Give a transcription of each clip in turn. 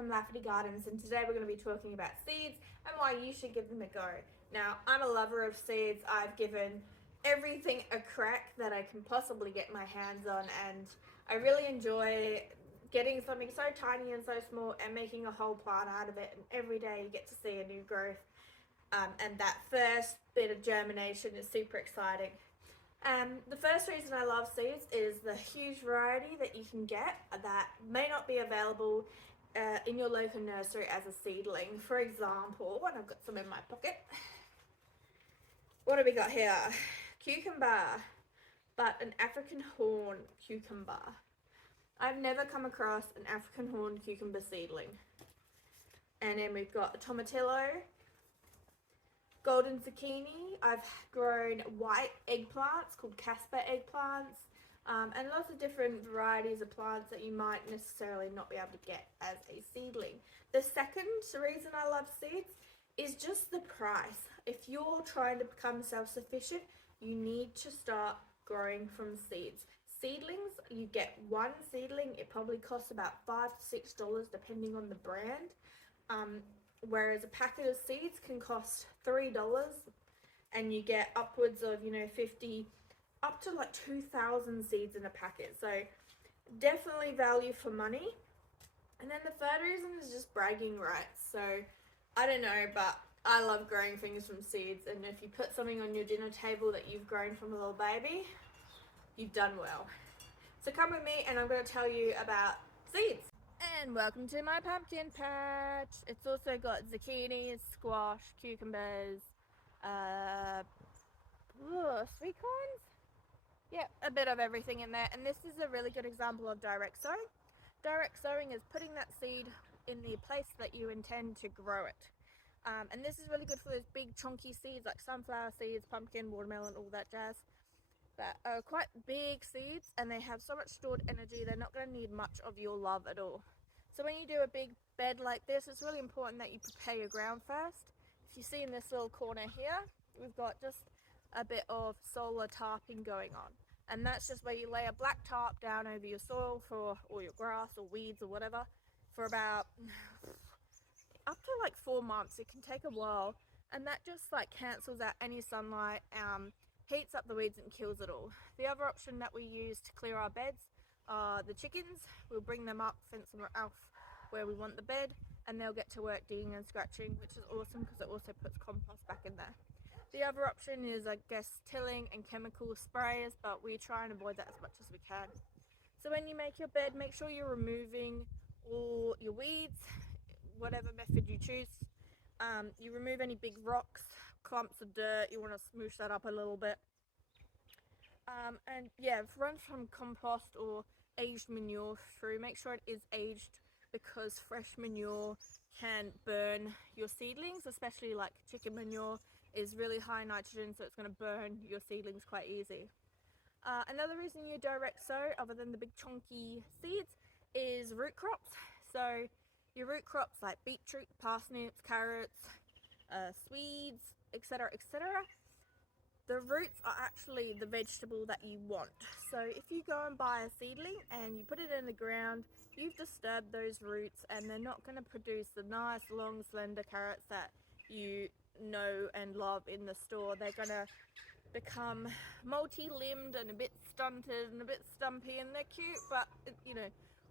from Laffo Gardens, and today we're going to be talking about seeds and why you should give them a go. Now, I'm a lover of seeds. I've given everything a crack that I can possibly get my hands on, and I really enjoy getting something so tiny and so small and making a whole plant out of it, and every day you get to see a new growth. And that first bit of germination is super exciting. The first reason I love seeds is the huge variety that you can get that may not be available in your local nursery as a seedling. For example, and I've got some in my pocket. What have we got here? Cucumber, but an African horn cucumber. I've never come across an African horn cucumber seedling. And then we've got a tomatillo, golden zucchini. I've grown white eggplants called Casper eggplants, and lots of different varieties of plants that you might necessarily not be able to get as a seedling. The second reason I love seeds is just the price. If you're trying to become self-sufficient, you need to start growing from seeds. Seedlings, you get one seedling, it probably costs about $5 to $6 depending on the brand. Whereas a packet of seeds can cost $3, and you get upwards of 50 up to like 2,000 seeds in a packet. So definitely value for money. And then the third reason is just bragging rights. So I don't know, but I love growing things from seeds, and if you put something on your dinner table that you've grown from a little baby, you've done well. So come with me and I'm going to tell you about seeds. And welcome to my pumpkin patch. It's also got zucchinis, squash, cucumbers, sweet corns. Yeah, a bit of everything in there. And this is a really good example of direct sowing. Direct sowing is putting that seed in the place that you intend to grow it. And this is really good for those big chunky seeds like sunflower seeds, pumpkin, watermelon, all that jazz. That are quite big seeds, and they have so much stored energy, they're not going to need much of your love at all. So when you do a big bed like this, it's really important that you prepare your ground first. If you see in this little corner here, we've got just a bit of solar tarping going on. And that's just where you lay a black tarp down over your soil or your grass or weeds or whatever for about up to like 4 months. It can take a while, and that just like cancels out any sunlight, heats up the weeds and kills it all. The other option that we use to clear our beds are the chickens. We'll bring them up, fence them off where we want the bed, and they'll get to work digging and scratching, which is awesome because it also puts compost back in there. The other option is, I guess, tilling and chemical sprayers, but we try and avoid that as much as we can. So when you make your bed, make sure you're removing all your weeds, whatever method you choose. You remove any big rocks, clumps of dirt, you want to smoosh that up a little bit. And yeah, run some compost or aged manure through. Make sure it is aged because fresh manure can burn your seedlings, especially like chicken manure is really high nitrogen, so it's going to burn your seedlings quite easy. Another reason you direct sow, other than the big chunky seeds, is root crops. So your root crops like beetroot, parsnips, carrots, Swedes, etc., etc. The roots are actually the vegetable that you want. So if you go and buy a seedling and you put it in the ground, you've disturbed those roots, and they're not going to produce the nice long slender carrots that you know and love in the store. They're going to become multi-limbed and a bit stunted and a bit stumpy, and they're cute, but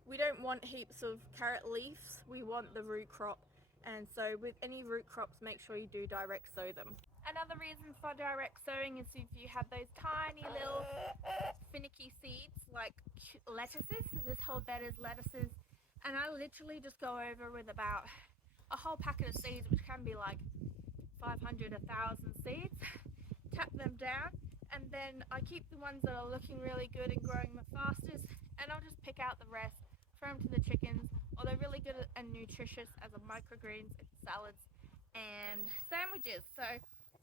we don't want heaps of carrot leaves. We want the root crop. And so with any root crops, make sure you do direct sow them. Another reason for direct sowing is if you have those tiny little finicky seeds like lettuces. So this whole bed is lettuces, and I literally just go over with about a whole packet of seeds, which can be like 500, 1,000 seeds, tap them down, and then I keep the ones that are looking really good and growing the fastest, and I'll just pick out the rest, throw them to the chickens, or they're really good and nutritious as a microgreens in salads and sandwiches. So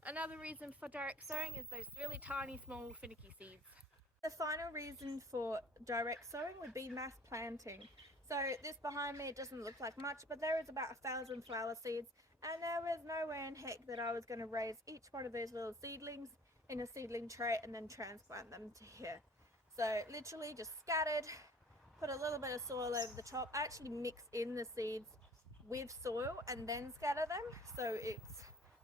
another reason for direct sowing is those really tiny, small, finicky seeds. The final reason for direct sowing would be mass planting. So this behind me, it doesn't look like much, but there is about 1,000 flower seeds, and there was no way in heck that I was going to raise each one of those little seedlings in a seedling tray and then transplant them to here. So literally just scattered, put a little bit of soil over the top. I actually mix in the seeds with soil and then scatter them, so it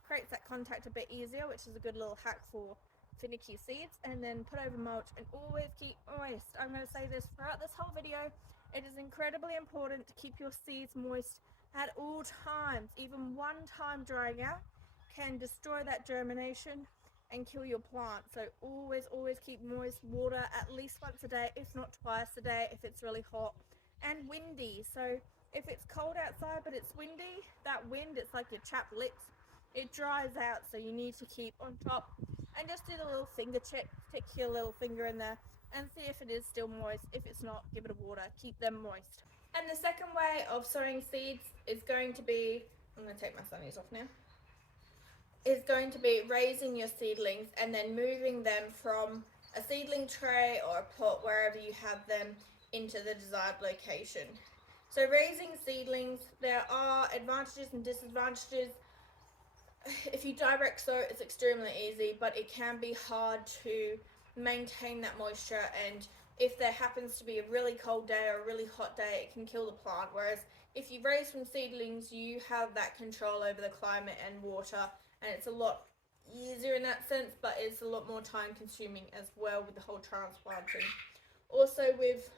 creates that contact a bit easier, which is a good little hack for finicky seeds. And then put over mulch and always keep moist. I'm going to say this throughout this whole video. It is incredibly important to keep your seeds moist at all times. Even one time drying out can destroy that germination and kill your plant. So always keep moist. Water at least once a day, if not twice a day if it's really hot and windy. So if it's cold outside but it's windy, that wind, it's like your chapped lips, it dries out, so you need to keep on top and just do the little finger check. Stick your little finger in there and see if it is still moist. If it's not, give it a water. Keep them moist. And the second way of sowing seeds is going to be, I'm going to take my sunnies off now, is going to be raising your seedlings and then moving them from a seedling tray or a pot, wherever you have them, into the desired location. So raising seedlings, there are advantages and disadvantages. If you direct sow, it's extremely easy, but it can be hard to maintain that moisture, and if there happens to be a really cold day or a really hot day, it can kill the plant. Whereas if you raise from seedlings, you have that control over the climate and water, and it's a lot easier in that sense, but it's a lot more time consuming as well with the whole transplanting. Also with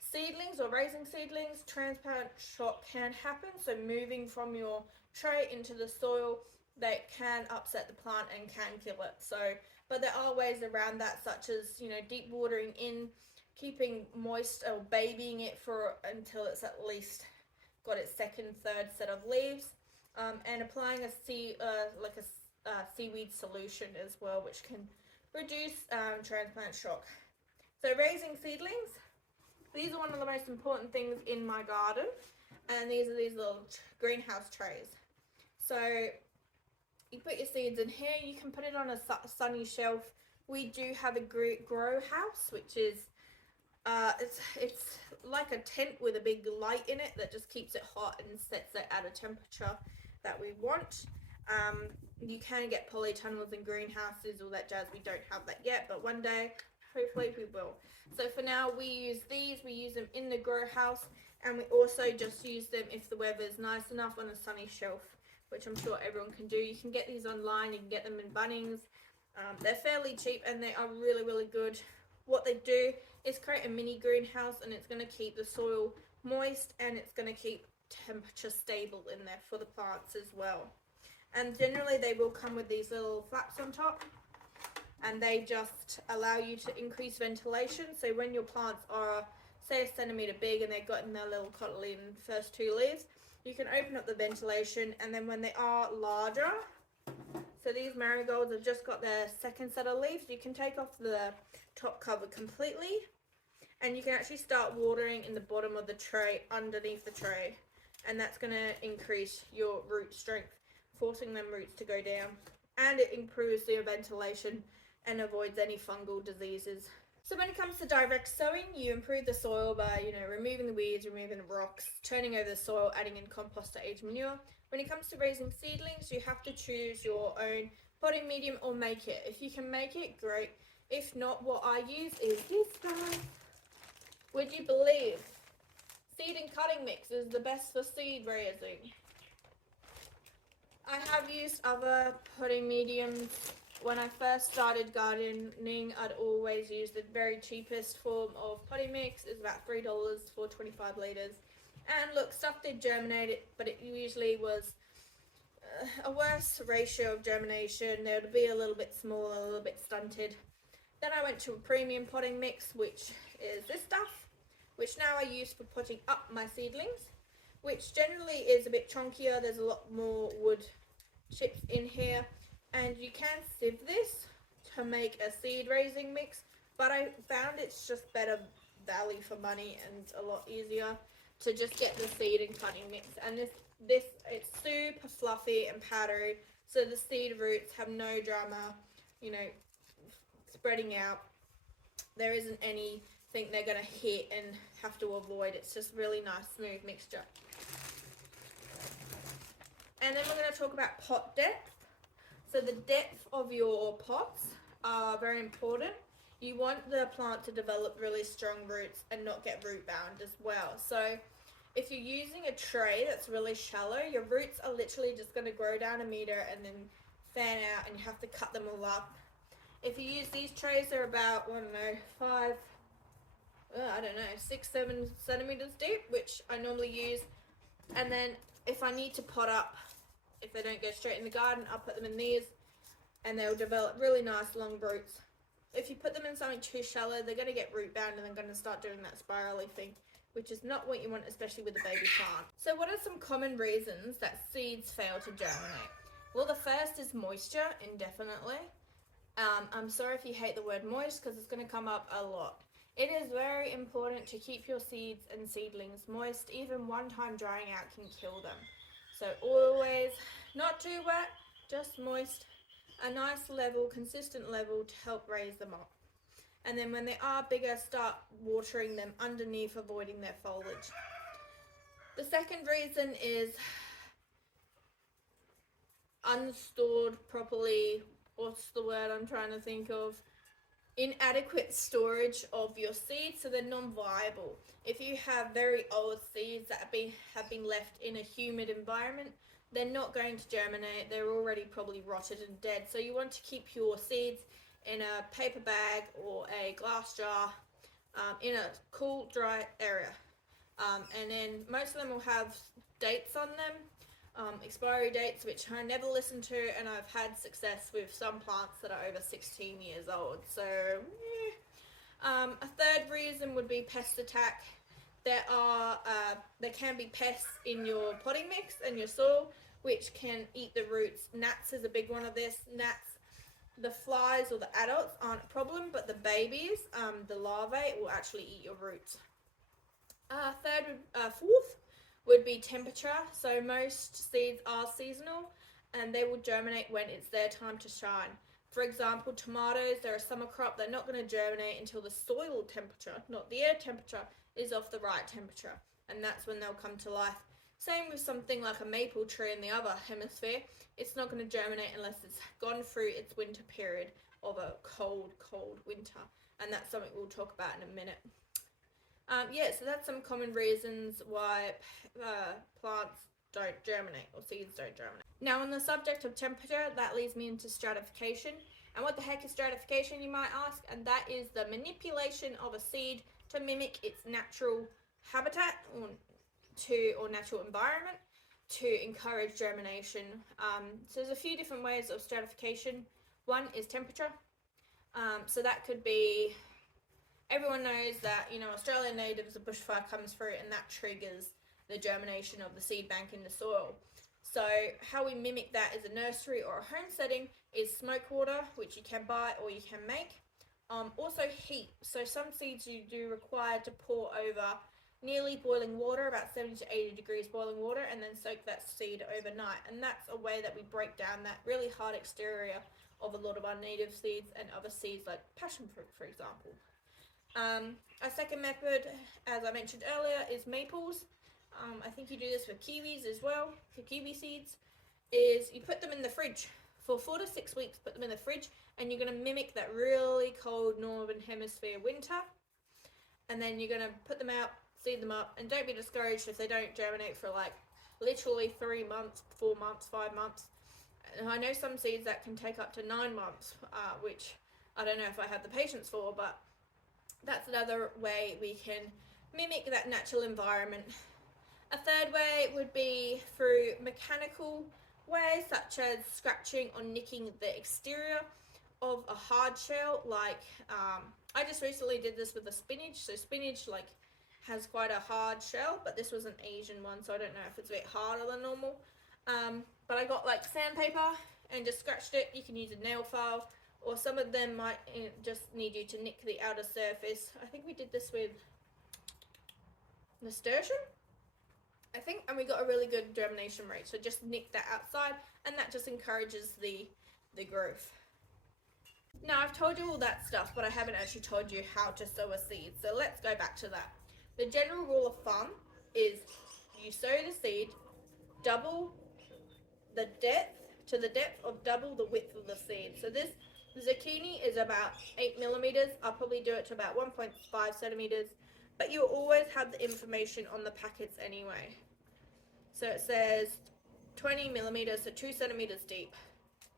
seedlings or raising seedlings, transplant shock can happen. So moving from your tray into the soil, that can upset the plant and can kill it. So, but there are ways around that, such as, you know, deep watering in, keeping moist or babying it for until it's at least got its second, third set of leaves, and applying a seaweed solution as well, which can reduce transplant shock. So raising seedlings, these are one of the most important things in my garden, and these are these little greenhouse trays. So you put your seeds in here. You can put it on a sunny shelf. We do have a grow house, which is it's like a tent with a big light in it that just keeps it hot and sets it at a temperature that we want. You can get polytunnels and greenhouses, all that jazz. We don't have that yet, but one day hopefully we will. So for now we use these. We use them in the grow house, and we also just use them if the weather is nice enough on a sunny shelf, which I'm sure everyone can do. You can get these online. You can get them in Bunnings. They're fairly cheap and they are really good. What they do is create a mini greenhouse, and it's going to keep the soil moist, and it's going to keep temperature stable in there for the plants as well. And generally they will come with these little flaps on top, and they just allow you to increase ventilation. So when your plants are, say, a centimetre big and they've gotten their little cotyledon first two leaves, you can open up the ventilation, and then when they are larger, so these marigolds have just got their second set of leaves, you can take off the top cover completely, and you can actually start watering in the bottom of the tray, underneath the tray, and that's going to increase your root strength, forcing them roots to go down, and it improves their ventilation and avoids any fungal diseases. So when it comes to direct sowing, you improve the soil by, you know, removing the weeds, removing the rocks, turning over the soil, adding in compost or aged manure. When it comes to raising seedlings, you have to choose your own potting medium or make it. If you can make it, great. If not, what I use is this guy. Would you believe? Seed and cutting mix is the best for seed raising. I have used other potting mediums. When I first started gardening, I'd always use the very cheapest form of potting mix. It's about $3 for 25 litres. And look, stuff did germinate, but it usually was a worse ratio of germination. They would be a little bit smaller, a little bit stunted. Then I went to a premium potting mix, which is this stuff, which now I use for potting up my seedlings, which generally is a bit chunkier. There's a lot more wood chips in here, and you can sieve this to make a seed raising mix, but I found it's just better value for money and a lot easier to just get the seed and cutting mix. And this it's super fluffy and powdery, so the seed roots have no drama, you know, spreading out. There isn't anything they're going to hit and have to avoid. It's just really nice, smooth mixture. And then we're going to talk about pot depth. So the depth of your pots are very important. You want the plant to develop really strong roots and not get root bound as well. So if you're using a tray that's really shallow, your roots are literally just going to grow down a meter and then fan out, and you have to cut them all up. If you use these trays, they're about, I don't know, I don't know, 6-7 centimeters deep, which I normally use. And then if I need to pot up, if they don't go straight in the garden, I'll put them in these, and they'll develop really nice long roots. If you put them in something too shallow, they're going to get root bound and they're going to start doing that spirally thing, which is not what you want, especially with a baby plant. So what are some common reasons that seeds fail to germinate? Well, the first is moisture, indefinitely. I'm sorry if you hate the word moist, because it's going to come up a lot. It is very important to keep your seeds and seedlings moist. Even one time drying out can kill them. So always not too wet, just moist, a nice level, consistent level to help raise them up. And then when they are bigger, start watering them underneath, avoiding their foliage. The second reason is unstored properly. What's the word I'm trying to think of? Inadequate storage of your seeds, so they're non-viable. If you have very old seeds that have been left in a humid environment, they're not going to germinate. They're already probably rotted and dead. So you want to keep your seeds in a paper bag or a glass jar, in a cool, dry area. And then most of them will have dates on them, expiry dates, which I never listen to, and I've had success with some plants that are over 16 years old. So, a third reason would be pest attack. There can be pests in your potting mix and your soil, which can eat the roots. Gnats is a big one of this. Gnats, the flies or the adults aren't a problem, but the babies, the larvae, will actually eat your roots. Fourth would be temperature. So most seeds are seasonal, and they will germinate when it's their time to shine. For example, tomatoes, they're a summer crop. They're not going to germinate until the soil temperature, not the air temperature, is of the right temperature, and that's when they'll come to life. Same with something like a maple tree in the other hemisphere. It's not going to germinate unless it's gone through its winter period of a cold winter, and that's something we'll talk about in a minute. So that's some common reasons why plants don't germinate, or seeds don't germinate. Now, on the subject of temperature, that leads me into stratification. And what the heck is stratification, you might ask? And that is the manipulation of a seed to mimic its natural habitat or natural environment to encourage germination. So there's a few different ways of stratification. One is temperature. So that could be, everyone knows that, Australian natives, a bushfire comes through and that triggers the germination of the seed bank in the soil. So how we mimic that as a nursery or a home setting is smoke water, which you can buy or you can make. Also heat. So some seeds you do require to pour over nearly boiling water, about 70 to 80 degrees boiling water, and then soak that seed overnight. And that's a way that we break down that really hard exterior of a lot of our native seeds and other seeds like passion fruit, for example. A second method, as I mentioned earlier, is maples. I think you do this for kiwis as well, for kiwi seeds, is you put them in the fridge for 4 to 6 weeks. Put them in the fridge, and you're going to mimic that really cold northern hemisphere winter, and then you're going to put them out, seed them up, and don't be discouraged if they don't germinate for like literally 3 months, 4 months, 5 months. And I know some seeds that can take up to 9 months, which I don't know if I have the patience for, but that's another way we can mimic that natural environment. A third way would be through mechanical ways, such as scratching or nicking the exterior of a hard shell. Like, I just recently did this with the spinach. So spinach has quite a hard shell, but this was an Asian one, so I don't know if it's a bit harder than normal. But I got sandpaper and just scratched it. You can use a nail file, or some of them might just need you to nick the outer surface. I think we did this with nasturtium, I think, and we got a really good germination rate. So just nick that outside, and that just encourages the growth. Now, I've told you all that stuff, but I haven't actually told you how to sow a seed. So let's go back to that. The general rule of thumb is you sow the seed, double the depth to the depth of double the width of the seed. So this zucchini is about 8 millimeters. I'll probably do it to about 1.5 centimeters. but you'll always have the information on the packets anyway. So it says 20 millimeters, so 2 centimeters deep.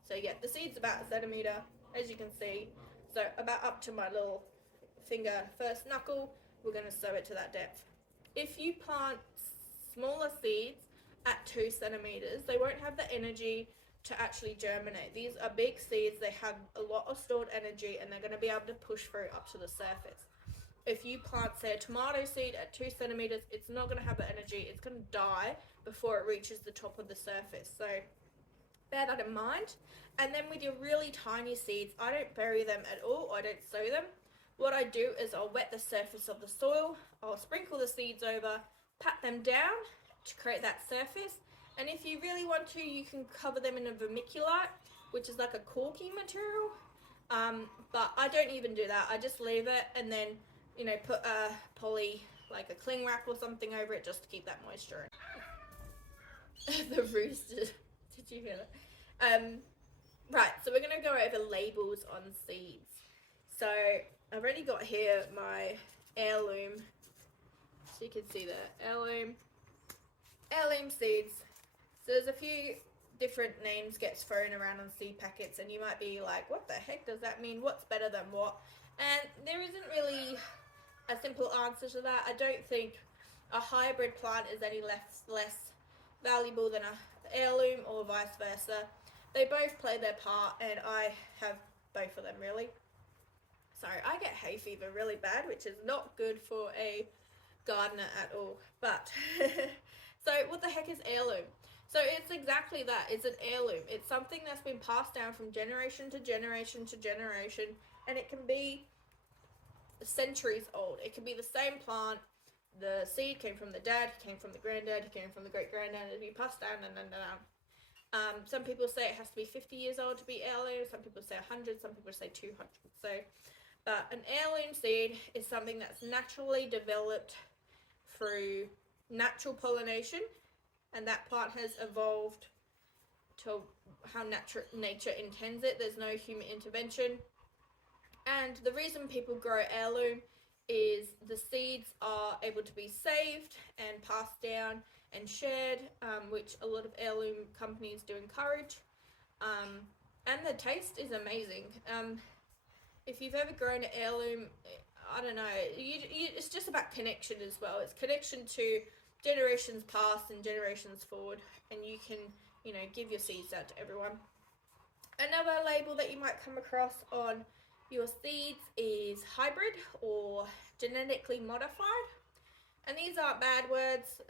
So yeah, the seed's about a centimeter, as you can see. So about up to my little finger first knuckle, we're going to sow it to that depth. If you plant smaller seeds at 2 centimeters, they won't have the energy to actually germinate. These are big seeds, they have a lot of stored energy, and they're going to be able to push through up to the surface. If you plant, say, a tomato seed at 2 centimeters, it's not going to have the energy, it's going to die before it reaches the top of the surface. So bear that in mind. And then with your really tiny seeds, I don't bury them at all, I don't sow them. What I do is I'll wet the surface of the soil, I'll sprinkle the seeds over, pat them down to create that surface. And if you really want to, you can cover them in a vermiculite, which is like a caulking material. But I don't even do that. I just leave it and then, you know, put a poly, like a cling wrap or something over it just to keep that moisture in. The rooster. Did you hear that? Right, so we're going to go over labels on seeds. So I've already got here my heirloom. So you can see the heirloom seeds. So there's a few different names gets thrown around on seed packets, and you might be like, what the heck does that mean? What's better than what? And there isn't really a simple answer to that. I don't think a hybrid plant is any less valuable than a heirloom or vice versa. They both play their part, and I have both of them really. Sorry, I get hay fever really bad, which is not good for a gardener at all. But so what the heck is heirloom? So it's exactly that. It's an heirloom. It's something that's been passed down from generation to generation to generation, and it can be centuries old. It can be the same plant. The seed came from the dad, came from the granddad, came from the great granddad, and it passed down and down. Some people say it has to be 50 years old to be heirloom. Some people say 100. Some people say 200. So, but an heirloom seed is something that's naturally developed through natural pollination, and that plant has evolved to how nature intends it. There's no human intervention. And the reason people grow heirloom is the seeds are able to be saved and passed down and shared, which a lot of heirloom companies do encourage. And the taste is amazing. If you've ever grown an heirloom, I don't know, it's just about connection as well. It's connection to generations past and generations forward, and you can, you know, give your seeds out to everyone. Another label that you might come across on your seeds is hybrid or genetically modified. And these aren't bad words,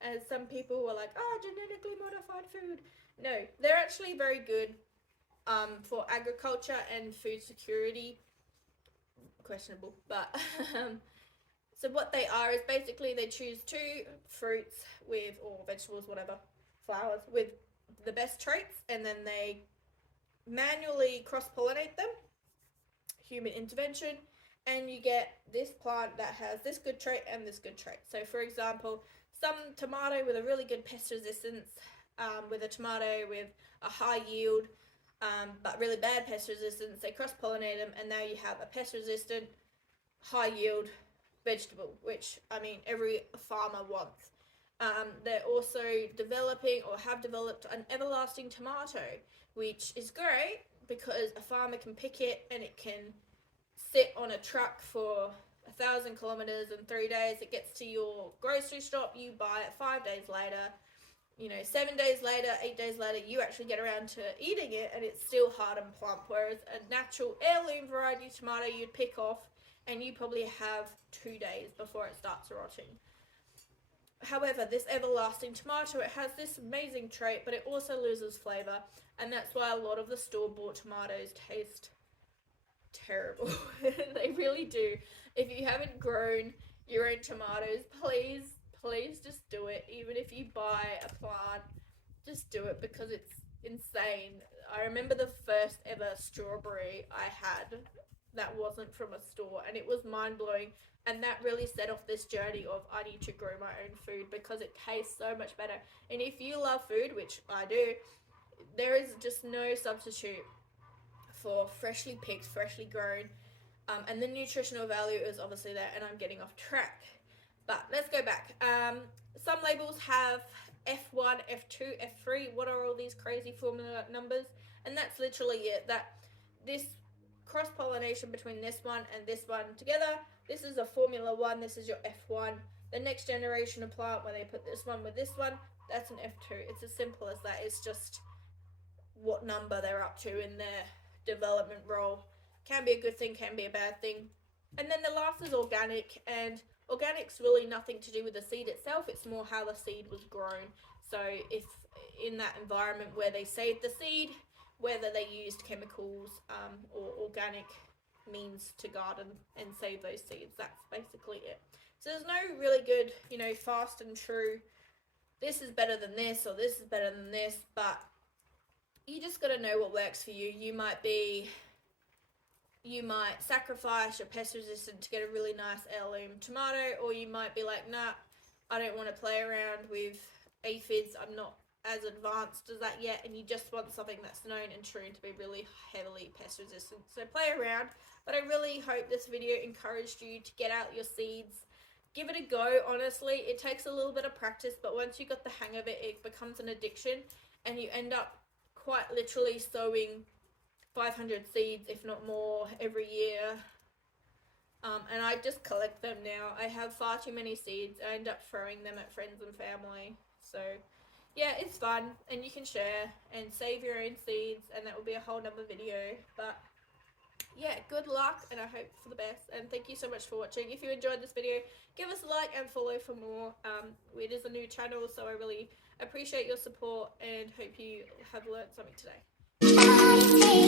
as some people were like, oh, genetically modified food. No, they're actually very good for agriculture and food security. Questionable, but so what they are is basically they choose 2 fruits with, or vegetables, whatever, flowers, with the best traits, and then they manually cross-pollinate them, human intervention, and you get this plant that has this good trait and this good trait. So for example, some tomato with a really good pest resistance, with a tomato with a high yield, but really bad pest resistance, they cross-pollinate them, and now you have a pest-resistant, high-yield vegetable, which, I mean, every farmer wants. They're also developing, or have developed, an everlasting tomato, which is great because a farmer can pick it and it can sit on a truck for 1,000 kilometers in 3 days. It gets to your grocery shop, you buy it 5 days later. You know, 7 days later, 8 days later, you actually get around to eating it and it's still hard and plump. Whereas a natural heirloom variety tomato you'd pick off and you probably have 2 days before it starts rotting. However, this everlasting tomato, it has this amazing trait, but it also loses flavour, and that's why a lot of the store-bought tomatoes taste terrible. They really do. If you haven't grown your own tomatoes, please just do it. Even if you buy a plant, just do it, because it's insane. I remember the first ever strawberry I had that wasn't from a store, and it was mind-blowing, and that really set off this journey of I need to grow my own food because it tastes so much better. And if you love food, which I do, there is just no substitute for freshly picked, freshly grown And the nutritional value is obviously there, and I'm getting off track. But let's go back. Some labels have F1, F2, F3. What are all these crazy formula numbers? And that's literally it. That this cross pollination between this one and this one together, this is a Formula 1, this is your F1. The next generation of plant, where they put this one with this one, that's an F2. It's as simple as that. It's just what number they're up to in their development role. Can be a good thing, can be a bad thing. And then the last is organic, and organic's really nothing to do with the seed itself, it's more how the seed was grown. So if in that environment where they saved the seed, whether they used chemicals or organic means to garden and save those seeds, that's basically it. So there's no really good, fast and true, this is better than this or this is better than this, but you just got to know what works for you. You might sacrifice your pest resistant to get a really nice heirloom tomato, or you might be like, nah, I don't want to play around with aphids, I'm not as advanced as that yet, and you just want something that's known and true to be really heavily pest resistant. So play around, but I really hope this video encouraged you to get out your seeds. Give it a go. Honestly, it takes a little bit of practice, but once you got the hang of it, it becomes an addiction, and you end up quite literally sowing 500 seeds, if not more, every year. And I just collect them now. I have far too many seeds. I end up throwing them at friends and family. So yeah, it's fun, and you can share and save your own seeds, and that will be a whole nother video. But yeah, good luck, and I hope for the best, and thank you so much for watching. If you enjoyed this video, give us a like and follow for more. It is a new channel, so I really appreciate your support and hope you have learned something today.